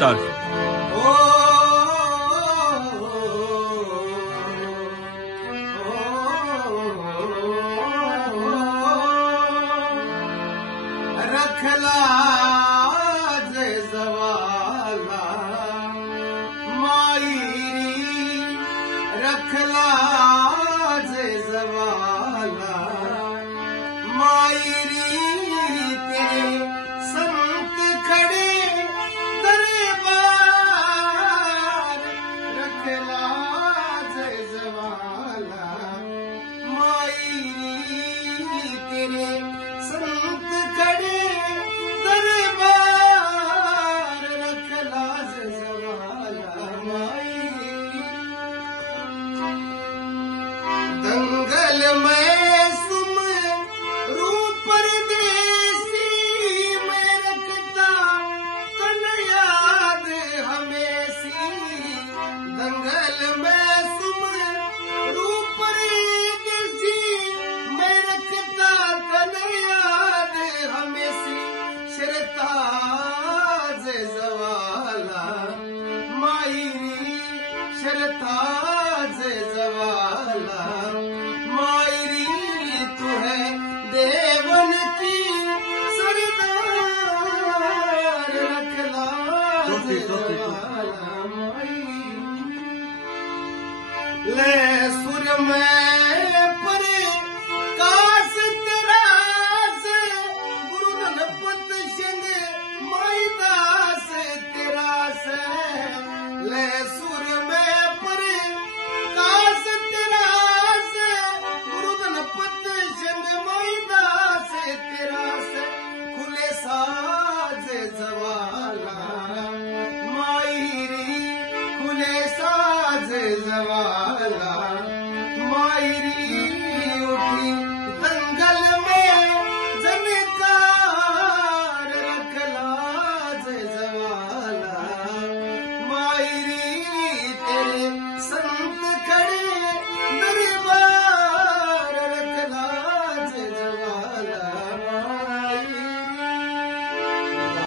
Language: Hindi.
स्टार्ट। रखला जे जवाला मायरी, रखला जे जवाला मायरी, तेरे संत खड़े दरबार, रखला जे जवाला मायरी, तेरे संत खड़े दरबार, रखला जे जवाला मायरी। दंगल में शरताज जवाला मायरी, तू है देवन की सरदार, रखला जवाला मायरी। ले सुर में